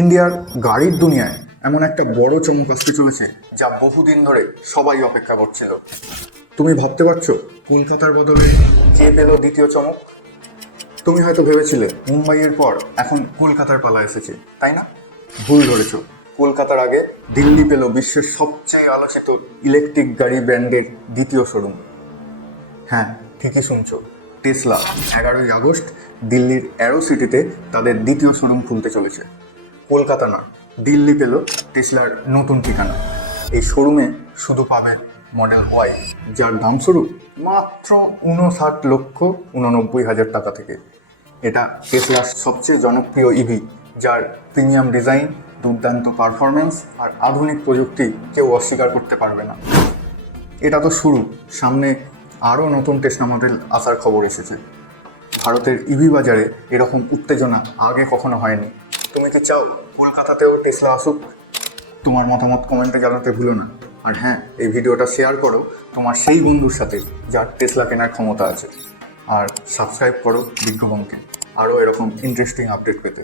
ইন্ডিয়ার গাড়ির দুনিয়ায় এমন একটা বড় চমক আসতে চলেছে যা বহুদিন ধরে সবাই অপেক্ষা করছিল। তুমি ভাবতে পারছো কলকাতার বদলে কে পেল দ্বিতীয় চমক? তুমি হয়তো ভেবেছিলে মুম্বাইয়ের পর এখন কলকাতার পালা এসেছে, তাই না? ভুল ধরেছ। কলকাতার আগে দিল্লি পেল বিশ্বের সবচেয়ে আলোচিত ইলেকট্রিক গাড়ি ব্র্যান্ডের দ্বিতীয় শোরুম। হ্যাঁ, ঠিকই শুনছো, টেসলা 11ই আগস্ট দিল্লির অ্যারো সিটিতে তাদের দ্বিতীয় শোরুম খুলতে চলেছে। কলকাতা না, দিল্লি পেল টেসলার নতুন ঠিকানা। এই শোরুমে শুধু পাবে মডেল ওয়াই, যার দাম শুরু মাত্র 59,89,000 টাকা থেকে। এটা টেসলার সবচেয়ে জনপ্রিয় ইভি, যার প্রিমিয়াম ডিজাইন, দুর্দান্ত পারফরমেন্স আর আধুনিক প্রযুক্তি কেউ অস্বীকার করতে পারবে না। এটা তো শুরু, সামনে আরও নতুন টেসলা মডেল আসার খবর এসেছে। ভারতের ইভি বাজারে এরকম উত্তেজনা আগে কখনো হয়নি। তুমি কি চাও কলকাতাতেও টেসলা আসুক? তোমার মতামত কমেন্টে জানাতে ভুলো না। আর হ্যাঁ, এই ভিডিওটা শেয়ার করো তোমার সেই বন্ধুর সাথে যার টেসলা কেনার ক্ষমতা আছে। আর সাবস্ক্রাইব করো বিজ্ঞাপনকে আরও এরকম ইন্টারেস্টিং আপডেট পেতে।